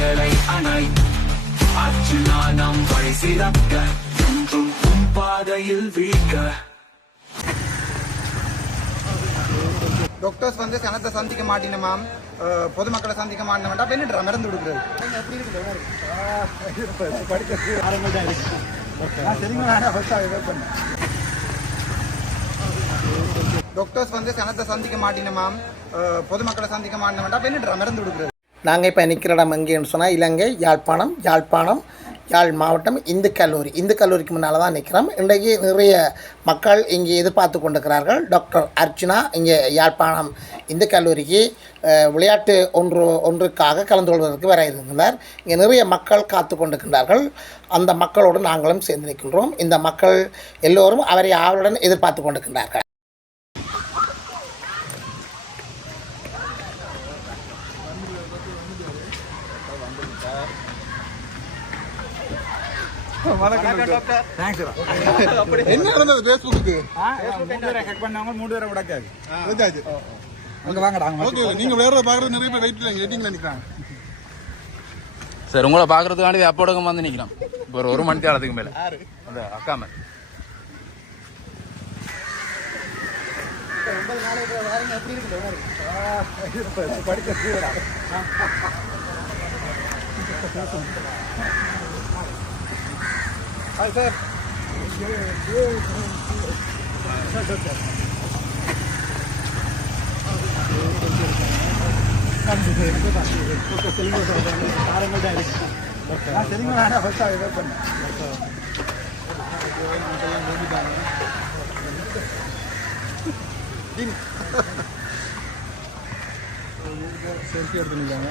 கண்களை அணை அர்ச்சுனா நம் வழி சிறக்க என்றும் உன் பாதையில் வீழ்க. டாக்டர்ஸ் வந்து சனத்தை சந்திக்க மாட்டினமாம் அஹ், பொதுமக்களை சந்திக்க மாட்டினவன்டா என்ன மருந்து கொடுக்குறது டாக்டர்ஸ் வந்து சனத்தை சந்திக்க மாட்டினமாம் அஹ், பொதுமக்களை சந்திக்க மாட்டினவன்டா என்ன மருந்து கொடுக்குறது நாங்கள் இப்போ நிற்கிற இடம் எங்கேன்னு சொன்னால் இலங்கை யாழ்ப்பாணம் யாழ்ப்பாணம் யாழ் மாவட்டம் இந்து கல்லூரி. இந்து கல்லூரிக்கு முன்னால் தான் நிற்கிறோம் இன்றைக்கு நிறைய மக்கள் இங்கே எதிர்பார்த்து கொண்டிருக்கிறார்கள். டாக்டர் அர்ச்சனா இங்கே யாழ்ப்பாணம் இந்து கல்லூரிக்கு விளையாட்டு ஒன்று ஒன்றுக்காக கலந்து கொள்வதற்கு வர இருந்தார் இங்கே நிறைய மக்கள் காத்து கொண்டிருக்கின்றார்கள். அந்த மக்களோடு நாங்களும் சேர்ந்து நிற்கின்றோம் இந்த மக்கள் எல்லோரும் அவரை ஆவலுடன் எதிர்பார்த்து கொண்டிருக்கின்றார்கள். என்ன நடந்தது ஃபேஸ்புக்கு அங்க வாங்கடா அங்க ஓகே நீங்க வேற பாக்குறது நிறைய பேர் வெயிட்ல வெயிட்டிங்ல நிக்கிறாங்க. சரி உங்களை பாக்குறதுக்காண்டி அப்போடகம் வந்து நிக்கிறோம் இப்போ ஒரு ஒரு மணி நேரத்துக்கு மேல. அந்த Alper. സെൽഫി എടുക്കുന്നില്ലാണ്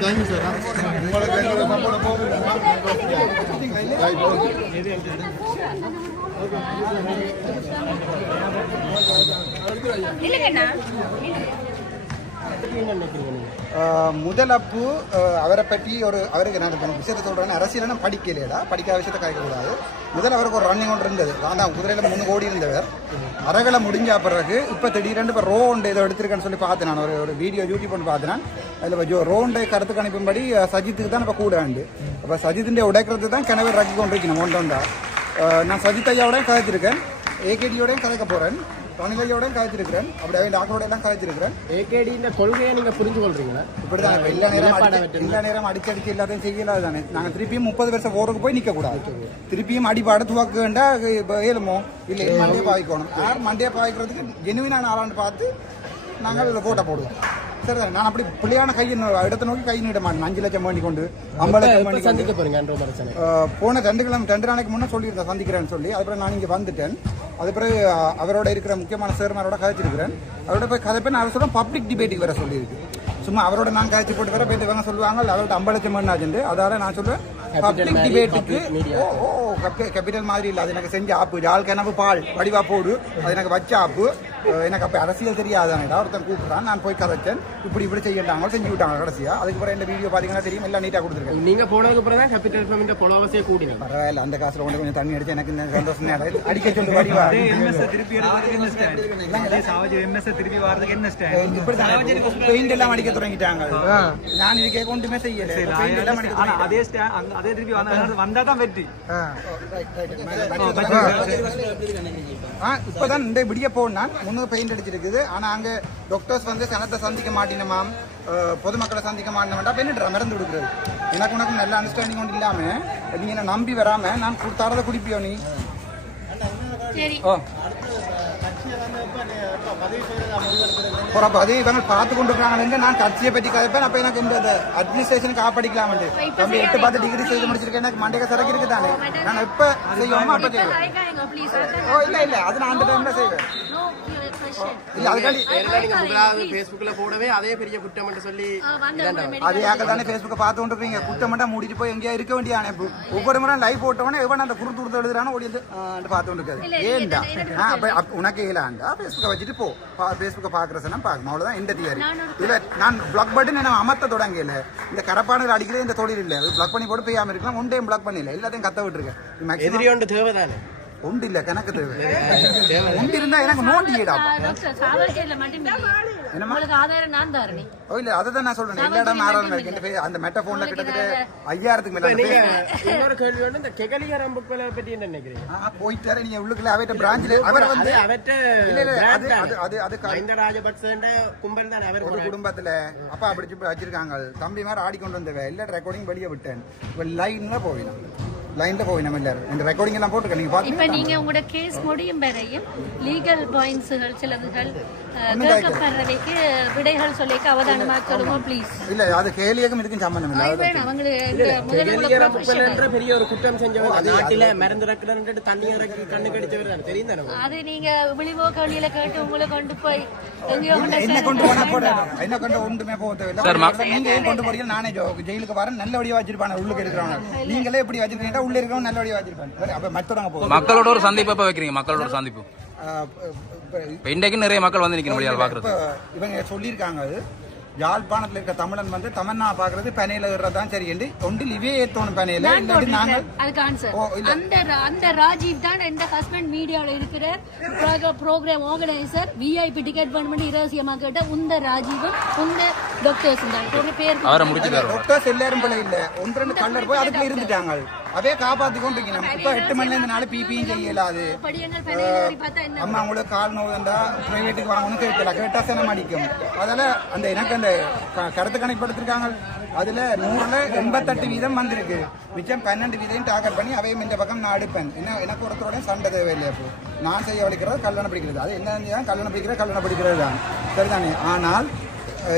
தேங்க்யூ சார் உங்களுக்கு எங்களோட முதலப்பு அவரை பற்றி ஒரு அவருக்கு நான் விஷயத்தை சொல்கிறேன் அரசியல் படிக்கலையடா படிக்காத விஷயத்தை கேட்கக்கூடாது முதல்ல அவருக்கு ஒரு ரன்னிங் ஒன்று இருந்தது. ஆனால் குதிரையில் மூணு கோடி இருந்தவர். அரகலை முடிஞ்ச பிறகு இப்போ திடீரென்று இப்போ ரோண்டு இதை எடுத்திருக்கேன்னு சொல்லி பார்த்தேன் நான் ஒரு ஒரு வீடியோ யூடியூப் ஒன்று பார்த்தேன் அதில் அதில் ஜோ ரோண்டு கருத்து கணிப்பும்படி சஜித்துக்கு தான் இப்போ கூட வேண்டு அப்போ சஜித்தின் உடைக்கிறது தான் கிணவர் ரக்கி கொண்டிருக்கணும் ஒன்று ஒன்றா நான் சஜித் ஐயாவோடய கதைச்சிருக்கேன் ஏகேடியோடையும் கதைக்க போகிறேன் ரணிலையோடையும் கதைச்சிருக்கிறேன் அப்படியே டாக்டரோட எல்லாம் கதைச்சிருக்கிறேன் ஏகேடியின் கொள்கையை நீங்க புரிஞ்சு கொள்றீங்களா இப்படிதான் இப்ப எல்லா நேரம் அடிச்சு- எல்லா நேரம் அடிச்சடிச்சு எல்லாத்தையும் செய்யலாம் தானே. நாங்க திருப்பியும் முப்பது வருஷம் ஓருக்கு போய் நிக்க கூடாது. திருப்பியும் அடிபாடு துவக்க வேண்டா இப்ப ஏழுமோ? இல்ல மண்டே பாய்க்கணும் யார் மண்டே பாய்க்கிறதுக்கு ஜெனுவினான ஆளான்னு பார்த்து நாங்கள் போட்ட போடுவோம். சரி நான் அப்படி பிள்ளையான கையை இடத்தை நோக்கி கை நீட மாட்டேன். அஞ்சு லட்சம் வேண்டி கொண்டு ஐம்பது லட்சம் வேண்டி சந்திக்க போறீங்க போன ரெண்டு கிழமை ரெண்டு நாளைக்கு முன்னே சொல்லியிருந்தேன் சந்திக்கிறேன்னு சொல்லி. அதுக்கப்புறம் நான் இங்கே வந்துட்டேன். அது பிறகு அவரோட இருக்கிற முக்கியமான சேர்மாரோட கதைச்சிருக்கிறேன். அவரோட போய் கதைப்பேன் அவர் சொல்ல பப்ளிக் டிபேட்டுக்கு வர சொல்லியிருக்கு. சும்மா அவரோட நான் கதைச்சு போட்டு வர போயிட்டு வாங்க சொல்லுவாங்க அவரோட ஐம்பது லட்சம் மணி ஆச்சுண்டு அதால நான் சொல்லுவேன் பப்ளிக் டிபேட்டுக்கு. ஓ ஓ கேபிட்டல் மாதிரி இல்லை. அது எனக்கு செஞ்ச ஆப்பு. ஜால் கனவு பால் வடிவா போடு. அது எனக்கு வச்ச ஆப்பு. எனக்கு அப்போ அரசியல் தெரியாதானடா? ஒருத்தன் கூப்பிட்டான் நான் போய் கதைச்சேன். இப்படி இப்படி செய்யட்டாங்க செஞ்சு விட்டாங்க கடைசியா. அதுக்கு பிறகு இந்த வீடியோ பார்த்தீங்கன்னா தெரியும் எல்லாம் நீட்டாக கொடுத்துருக்கேன் நீங்க போனதுக்கு அப்புறம் தான் கேபிட்டல் ஃபேமிலியோட பொலவசையே கூடினீங்க பரவாயில்ல அந்த காசுல கொண்டு கொஞ்சம் தண்ணி அடிச்சு எனக்கு இந்த சந்தோஷம் அடிக்க சொல்லு வடிவா திருப்பி எடுக்கிறதுக்கு என்ன ஸ்டாண்ட் சாவஜி எம்எஸ் திருப்பி வரதுக்கு என்ன ஸ்டாண்ட் பெயிண்ட் எல்லாம் அடிக்க தொடங்கிட்டாங்க. நான் இதுக்கே கொண்டுமே செய்யல. பெயிண்ட் எல்லாம் அடிக்க ஆனா தொடங்கிட்டாங்க. அதே ஸ்டாண்ட் அதே திருப்பி வந்தா தான் வெற்றி. இப்பதான் இந்த விடிய போனான் முன்னூறு பெயிண்ட் அடிச்சிருக்குது. ஆனா அங்க டாக்டர்ஸ் வந்து சனத்தை சந்திக்க மாட்டினமாம் பொதுமக்களை சந்திக்க மாட்டினமாட்டா பெண்ணிட்டு மருந்து கொடுக்குறது எனக்கு உனக்கு நல்ல அண்டர்ஸ்டாண்டிங் ஒன்று இல்லாம நீ என்ன நம்பி வராம நான் தரத குடிப்பியோ நீ? ஓ. அப்புறம் அப்ப அது இவங்க பார்த்து கொண்டு இருக்காங்க நான் கட்சியை பற்றி கதைப்பேன். அப்ப எனக்கு இந்த அட்மினிஸ்ட்ரேஷனுக்கு ஆப்படிக்கலாம் தம்பி எட்டு பத்து டிகிரி செய்து முடிச்சிருக்கேன். எனக்கு மண்டைக்கு சரக்கு இருக்கு தானே நான் எப்ப செய்வோமோ? அப்ப செய்வேன் ஓ இல்ல இல்ல. அது நான் அந்த டைம்ல செய்வேன். இல்ல அதுக்காண்டி எல்லாம் நீங்க முதலாவது Facebookல போடவே அதே பெரிய குற்றம் என்று சொல்லி அது ஏக்க தானே ஃபேஸ்புக்கை பார்த்து கொண்டு இருக்கீங்க மூடிட்டு போய் எங்கேயா இருக்க வேண்டிய அனுப்பு ஒவ்வொரு முறை லைவ் போட்டவனே எவன் அந்த குறுத்து கொடுத்து எழுதுறானோ ஓடி பார்த்து கொண்டு இருக்காது ஏன்டா ஆ, அப்ப அப்ப உனக்கு இல்லாண்டா ஃபேஸ்புக்கை வச்சுட்டு போ. ஃபேஸ்புக்கை பார்க்குற சனம் பார்க்கணும். அவ்வளோதான் இந்த தியரி இல்ல நான் பிளாக் பட்டன் என்ன அமர்த்த தொடங்கல. இந்த கரப்பானது அடிக்கிற இந்த தொழில் இல்லை. பிளாக் பண்ணி போட்டு பெய்யாம இருக்கலாம். ஒன் டைம் பிளாக் பண்ணல. எல்லாத்தையும் கத்த விட்டுருக்கேன் ஒன்று இல்ல கணக்கு தேவை. ஒன்று இருந்தா எனக்கு உங்களுக்கு ஆதாரம் நான் தரணி. ஓ இல்ல அதை தான் நான் சொல்றேன். எல்லா இடம் இருக்கு இந்த பே- அந்த மெட்ட போன்ல கிட்டத்தட்ட ஐயாயிரத்துக்கு மேல இன்னொரு கேள்வி வந்து இந்த பற்றி என்ன நினைக்கிறீங்க? ஆ, போயிட்டாரு நீங்க உள்ளுக்குள்ள அவட்ட பிரான்ச்ல அவர் வந்து இல்ல இல்ல brand அது. அது அது ராஜபக்சேண்ட கும்பல் தான் அவர் ஒரு குடும்பத்துல அப்பா அப்படி வச்சிருக்காங்க. தம்பி மாதிரி ஆடிக்கொண்டு வந்தவ எல்லா ரெக்கார்டிங் வெளியே விட்டேன். இப்ப லைன்ல போவினோம் லைன்ல போவினோம் எல்லாரும். இந்த ரெக்கார்டிங் எல்லாம் போட்டுருக்க நீங்க இப்ப பாத்தீங்கன்னா நீங்க உங்களோட கேஸ் முடியும் வரையும் லீகல் பாயிண்ட்ஸுகள் சிலதுகள் கேட்கப்படுறவைக்கு விடைகள் சொல்லிக்க அவதானமா சொல்லுங்க ப்ளீஸ் இல்ல அது இதுக்கும் சம்பந்தம் பெரிய ஒரு குற்றம் செஞ்சவர் நாட்டில மருந்து தண்ணி இறக்கி கண்ணு கடிச்சவர் தானே. தெரியும் தானே அது நீங்க விழிவோ கவலியில கேட்டு உங்களை கொண்டு போய் என்ன கொண்டு போனா போட. என்ன கொண்டு ஒன்றுமே போக சார், தேவையில்லை மக்- நீங்க ஏன் கொண்டு போறீங்க நானே ஜெயிலுக்கு வரேன் நல்ல வழியா வச்சிருப்பாங்க உள்ளுக்கு இருக்கிறவங்க நீங்களே எப்படி வச்சிருக்கீங்க உள்ள இருக்கிறவங்க நல்ல வழியா வச்சிருப்பாங்க அப்ப மற்றவங்க போகும் மக்களோட ஒரு சந்திப்பு எப்ப வைக்கிறீங்க? மக்களோட ஒரு சந்திப்பு. இன்றைக்கு நிறைய மக்கள் வந்து நிக்கணும் வழியால் பாக்குறது. இவங்க சொல்லியிருக்காங்க அது. யாழ்ப்பாணத்துல இருக்க தமிழன் வந்து தமிழ்னா பாக்குறது பனையில ஏறதான் சரி என்று. ஒன்றில் இவே ஏத்தோணும் பனையில. அந்த அந்த ராஜீவ் தான் எந்த ஹஸ்பண்ட் மீடியாவில் இருக்கிற ப்ரோக்ராம் ஆர்கனைசர் விஐபி டிக்கெட் பண்ணுமெண்ட் இரகசியமாக கேட்ட உந்த ராஜீவும் உந்த டாக்டர்ஸ் தான். ஒரு பேர் டாக்டர்ஸ் எல்லாரும் பிள்ளை இல்ல. ஒன்று ரெண்டு கல்லர் போய் அதுக்குள்ள இருந்துட்டாங்க. அவே காப்பாத்தி கொண்டு இருக்கணும் இப்ப எட்டு மணில இருந்து நாலு பிபியும் செய்ய இயலாது அம்மா உங்களுக்கு கால் நோவுண்டா பிரைவேட்டுக்கு வாங்கணும்னு கேட்கல கேட்டா சினம் அடிக்கும். அதில் அந்த எனக்கு அந்த கருத்து கணக்கெடுத்திருக்காங்க அதுல நூறுல எண்பத்தெட்டு வீதம் வந்திருக்கு. மிச்சம் பன்னெண்டு வீதம் டார்கெட் பண்ணி அவையும் இந்த பக்கம் நான் எடுப்பேன் என்ன எனக்கு ஒருத்தரோட சண்டை தேவையில்லை அப்போ. நான் செய்ய வலிக்கிறது கல்யாணம் பிடிக்கிறது. அது என்ன கல்யாணம் பிடிக்கிறது கல்யாணம் பிடிக்கிறது தான். சரிதானே? ஆனால்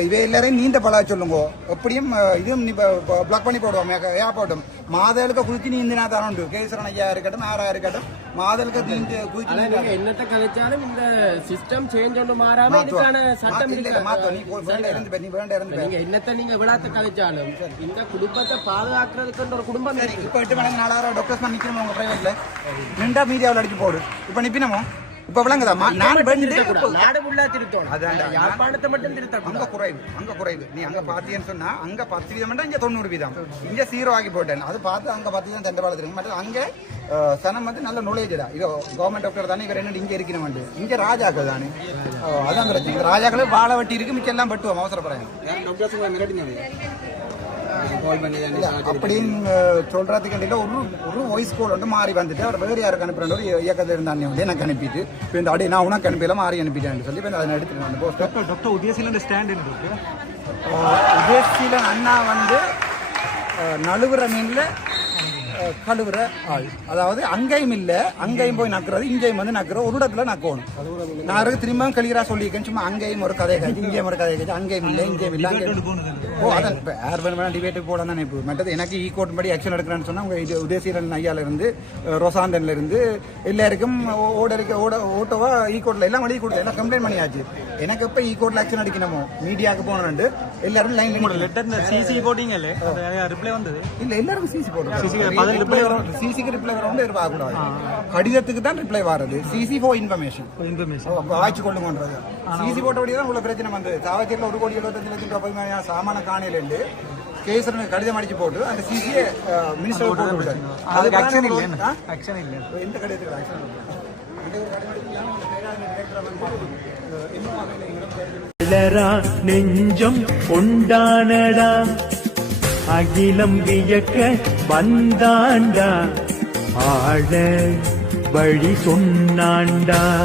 இவை எல்லாரையும் நீண்ட பழக சொல்லுங்க. எப்படியும் இதுவும் பிளாக் பண்ணி போடுவோம் ஏப்பாட்டும் மாதலுக்கு குளிச்சு நீந்தினா தான் உண்டு கேசரன் ஐயா இருக்கட்டும் ஆறா இருக்கட்டும் மாதலுக்கு நீந்து குளிச்சு என்னத்த கதைச்சாலும் இந்த சிஸ்டம் சேஞ்ச் ஒன்று மாறாம. இதுக்கான சட்டம் மாத்து- இல்ல, மாத்துவோம். நீ வேண்ட இருந்து பாரு, நீ வேண்ட இருந்து பாரு. நீங்க என்னத்த நீங்க விழாத்த கதைச்சாலும் இந்த குடும்பத்தை பாதுகாக்கிறதுக்கு ஒரு குடும்பம் இப்ப எட்டு மணி நாலாயிரம் டாக்டர்ஸ் நிக்கணும் உங்க பிரைவேட்ல நின்றா மீடியாவில் அடிச்சு போடு. இப்ப நிப்பினமோ? இப்ப விளங்குதா மா- நான் வந்து திருத்தக்கூடாது. நாடு ஃபுல்லா திருத்தணும். அதான்டா. யாழ்ப்பாணத்தை மட்டும் அங்க திருத்தக்கூடாது குறைவு அங்க குறைவு. நீ அங்க பாத்தீங்கன்னு சொன்னா அங்க பத்து வீதம் மட்டும் இங்க தொண்ணூறு வீதம். இங்க சீரோ ஆகி போட்டேன். அது பார்த்து அங்க பத்து வீதம் தண்டை வளர்த்துருக்கு மற்ற அங்க சனம் வந்து நல்ல தான் இது கவர்மெண்ட் டாக்டர் தானே இவர் என்ன இங்க இருக்கணும் இங்க ராஜாக்கள் தானே. அதான் பிரச்சனை. இந்த ராஜாக்களே வாழை வெட்டி இருக்கு மிச்சம் எல்லாம் வெட்டுவோம். அவசரப்படுறாங்க அப்படின்னு இடையில ஒரு ஒரு வாய்ஸ் கோல் வந்து மாறி வந்துட்டு அவர் வேறு யாருக்கு அனுப்புறேன் ஒரு இயக்கத்தில் இருந்தாங்க வந்து எனக்கு அனுப்பிட்டு இப்போ இந்த அடி நான் உனக்கு அனுப்பியில மாறி அனுப்பிட்டேன்னு சொல்லி இப்போ அதை எடுத்துட்டு அந்த போஸ்டர் டாக்டர் உதயசீலன் ஸ்டாண்ட் இருக்கு உதயசீலன் அண்ணா வந்து நழுவுற மீன்ல கழுவுற ஆள். அதாவது அங்கேயும் இல்ல அங்கேயும் போய் நக்குறது இங்கேயும் வந்து நக்குற ஒரு இடத்துல நக்கணும். நான் அதுக்கு திரும்பவும் கிளியரா சொல்லியிருக்கேன் சும்மா அங்கேயும் ஒரு கதை கழிச்சு இங்கேயும் ஒரு கதை கழிச்சு அங்கேயும் இல்லை இங்கேயும் இல்லை அங்கேயும் ஓ அதான் இப்போ யார் வேணும் வேணா டிபேட்டுக்கு போட தானே இப்போ. மற்றது எனக்கு ஈ கோட் படி ஆக்ஷன் எடுக்கிறேன்னு சொன்னா உங்க இது உதயசீலன் ஐயால இருந்து அஹ், ரொசாண்டன்ல இருந்து எல்லாருக்கும் ஓட இருக்க ஓட ஓட்டோவா ஈ கோட்ல எல்லாம் வழி கொடுத்து எல்லாம் கம்ப்ளைண்ட் பண்ணியாச்சு. எனக்கு எப்போ ஈ கோட்ல ஆக்ஷன் அடிக்கணுமோ? மீடியாவுக்கு போனோம் எல்லாரும் லைன் லெட்டர் சிசி போட்டீங்கல்லே? ரிப்ளை வந்தது? இல்ல எல்லாருக்கும் சிசி போடுறோம் ரிப்ளை வரும். சிசிக்கு ரிப்ளை கடிதத்துக்கு தான் ரிப்ளை வர்றது சிசி ஃபோர் இன்ஃபர்மேஷன் இன்ஃபர்மேஷன் வாய்ச்சி கொள்ளுங்கன்றது. சிசி போட்டபடியே தான் உள்ள பிரச்சனை வந்தது. சாவச்சேரியில் ஒரு கோடி எழுபத்தஞ்சு லட்சம் ரூபாய் சாமான காணியிலேருந்து கேசரன் கடிதம் அடிச்சு போட்டு அந்த சிசியை மினிஸ்டர் போட்டு விட்டாரு அதுக்கு? ஆக்ஷன் இல்லை எந்த கடிதத்துக்கு ஆக்ஷன் நெஞ்சம் கொண்டானடா. அகிலம் வியக்க வந்தாண்டா. ஆழ வழி சொன்னாண்டா.